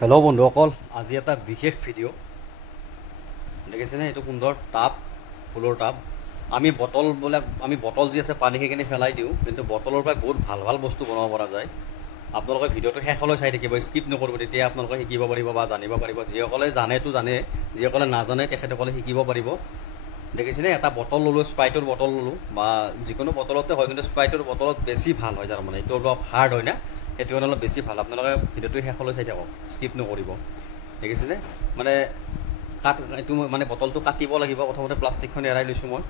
Hello' বন্ধুসকল, আজি এটা বিশেষ ভিডিঅ' দেখিছেনে? এইটো সুন্দৰ টাব, ফুলৰ টাব। আমি বটল যি আছে পানী সেইখিনি পেলাই দিওঁ, কিন্তু বটলৰ পৰা বহুত ভাল ভাল বস্তু বনাব পৰা যায়। আপোনালোকে ভিডিঅ'টো শেষলৈ চাই থাকিব, স্কিপ নকৰিব, তেতিয়া আপোনালোকে শিকিব পাৰিব বা জানিব পাৰিব। যিসকলে জানেতো জানে, যিসকলে নাজানে তেখেতসকলে শিকিব পাৰিব। দেখিছেনে? এটা বটল ল'লোঁ, স্প্ৰাইটৰ বটল ল'লোঁ, বা যিকোনো বটলতে হয়, কিন্তু স্প্ৰাইটৰ বটলত বেছি ভাল হয়। তাৰমানে এইটো অলপ হাৰ্ড হয় না, সেইটো কাৰণে অলপ বেছি ভাল। আপোনালোকে ভিডিঅ'টো শেষলৈ চাই থাকক, স্কিপ নকৰিব। দেখিছেনে? মানে এইটো মানে বটলটো কাটিব লাগিব। প্ৰথমতে প্লাষ্টিকখন এৰাই লৈছোঁ মই,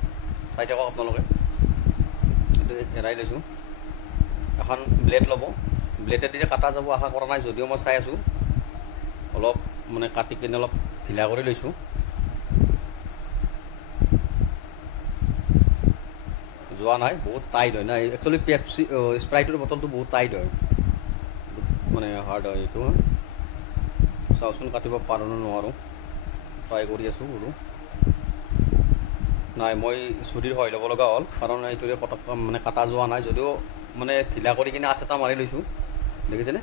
চাই থাকক আপোনালোকে। এইটো এৰাই লৈছোঁ। এখন ব্লেড ল'ব, ব্লেডেদি যে কাটা যাব আশা কৰা নাই, যদিও মই চাই আছোঁ। অলপ মানে কাটি কিনে অলপ ঢিলা কৰি লৈছোঁ। যোৱা নাই, বহুত টাইট হয় না। একচুৱেলি স্প্ৰাইটৰ বটলটো বহুত টাইট হয়, মানে হাৰ্ড হয় এইটো। চাওচোন কাটিব পাৰোঁ নে নোৱাৰোঁ, ট্ৰাই কৰি আছোঁ বোলো। নাই, মই চুৰিৰ সহায় ল'ব লগা হ'ল, কাৰণ এইটোৰে মানে কাটা যোৱা নাই। যদিও মানে ঢিলা কৰি কিনে আঁচ এটা মাৰি লৈছোঁ। দেখিছেনে?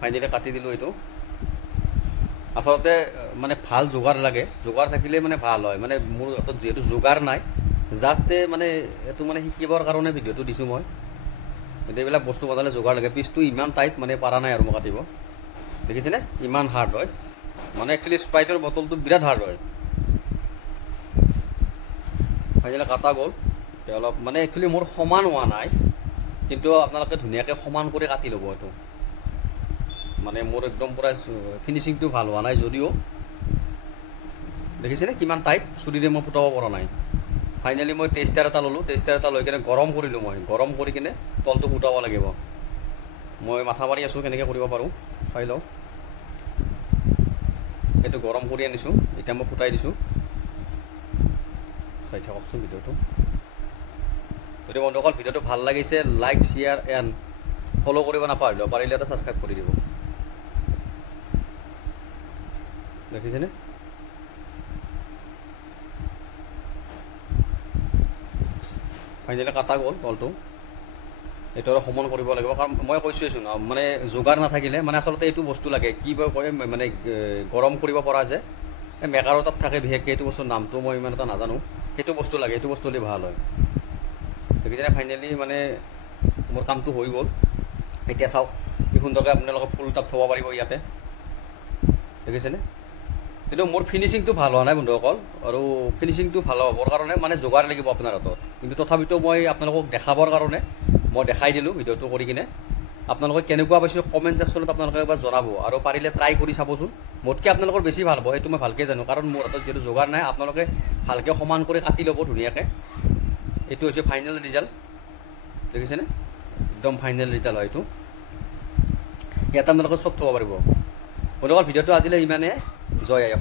ফাইনেলি কাটি দিলোঁ এইটো। আচলতে মানে ভাল যোগাৰ লাগে, যোগাৰ থাকিলে মানে ভাল হয়। মানে মোৰ হাতত যিহেতু যোগাৰ নাই, জাষ্ট মানে এইটো মানে শিকিবৰ কাৰণে ভিডিঅ'টো দিছোঁ মই। কিন্তু এইবিলাক বস্তু বনালে যোগাৰ লাগে। পিচটো ইমান টাইট, মানে পৰা নাই আৰু মই কাটিব। দেখিছেনে? ইমান হাৰ্ড হয়, মানে একচুৱেলি স্প্ৰাইটৰ বটলটো বিৰাট হাৰ্ড হয়। ফাইনেলি কাটা গ'ল। এতিয়া অলপ মানে একচুৱেলি মোৰ সমান হোৱা নাই, কিন্তু আপোনালোকে ধুনীয়াকৈ সমান কৰি কাটি ল'ব এইটো। মানে মোৰ একদম পূৰা ফিনিচিংটো ভাল হোৱা নাই যদিও। দেখিছেনে কিমান টাইট? চুৰিৰে মই ফুটাব পৰা নাই। ফাইনেলি মই টেষ্টাৰ এটা ল'লোঁ, টেষ্টাৰ এটা লৈ কিনে গৰম কৰিলোঁ। মই গৰম কৰি কিনে তলটো ফুটাব লাগিব। মই মাথা মাৰি আছোঁ কেনেকৈ কৰিব পাৰোঁ, চাই লওঁ। সেইটো গৰম কৰি আনিছোঁ, এতিয়া মই ফুটাই দিছোঁ। চাই থাককচোন ভিডিঅ'টো। যদি বন্ধুসকল ভিডিঅ'টো ভাল লাগিছে, লাইক, শ্বেয়াৰ এণ্ড ফ'ল' কৰিব নাপাহৰিব। পাৰিলে এটা ছাবস্ক্ৰাইব কৰি দিব। দেখিছেনে? ফাইনেলি কাটা গ'ল তলটো। এইটো আৰু সমান কৰিব লাগিব, কাৰণ মই কৈছোঁৱেচোন মানে যোগাৰ নাথাকিলে, মানে আচলতে এইটো বস্তু লাগে, কি বা কয়, মানে গৰম কৰিব পৰা যে মেকাৰৰ তাত থাকে বিশেষকৈ। এইটো বস্তুৰ নামটো মই ইমান এটা নাজানো। সেইটো বস্তু লাগে, সেইটো বস্তু হ'লে ভাল হয়। দেখিছেনে? ফাইনেলি মানে মোৰ কামটো হৈ গ'ল। এতিয়া চাওক কি সুন্দৰকৈ আপোনালোকে ফুল টাব থ'ব পাৰিব ইয়াতে। দেখিছেনে? কিন্তু মোৰ ফিনিচিংটো ভাল হোৱা নাই বন্ধুসকল, আৰু ফিনিচিংটো ভাল হ'বৰ কাৰণে মানে যোগাৰ লাগিব আপোনাৰ হাতত। কিন্তু তথাপিতো মই আপোনালোকক দেখাবৰ কাৰণে মই দেখাই দিলোঁ ভিডিঅ'টো কৰি কিনে। আপোনালোকে কেনেকুৱা পাইছোঁ কমেণ্ট ছেকশ্যনত আপোনালোকে এবাৰ জনাব, আৰু পাৰিলে ট্ৰাই কৰি চাবচোন। মোতকৈ আপোনালোকৰ বেছি ভাল হ'ব, সেইটো মই ভালকৈ জানো, কাৰণ মোৰ হাতত যিহেতু যোগাৰ নাই। আপোনালোকে ভালকৈ সমান কৰি কাটি ল'ব ধুনীয়াকৈ। এইটো হৈছে ফাইনেল ৰিজাল্ট। দেখিছেনে? একদম ফাইনেল ৰিজাল্ট হয় এইটো। ইয়াতে আপোনালোকে চব থ'ব পাৰিব। বন্ধুসকল ভিডিঅ'টো আজিলৈ ইমানে। জয় আই অসম।